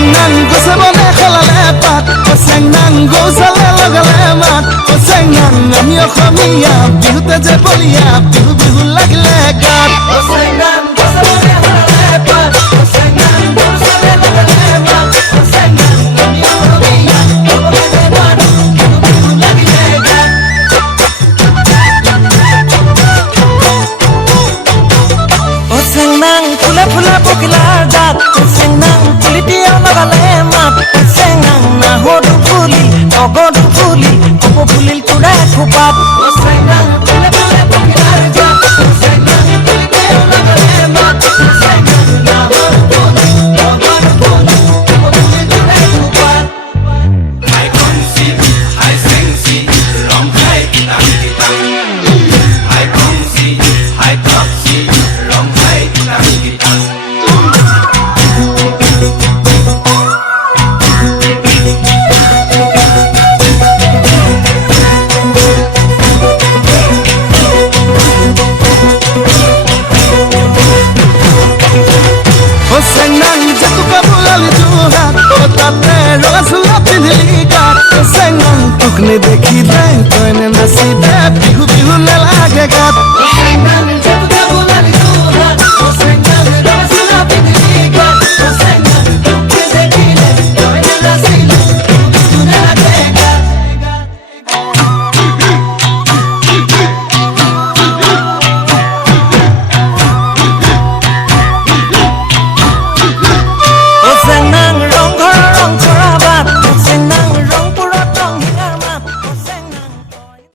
চেংনাং গোছে বনে খলালে পাত ও চেংনাং গৌচালে লগালে মাত ও চেংনাং আমি অসমীয়া বিহুতে যে বলিয়া বিহু বিহু লাগিলে গাত ও চেংনাং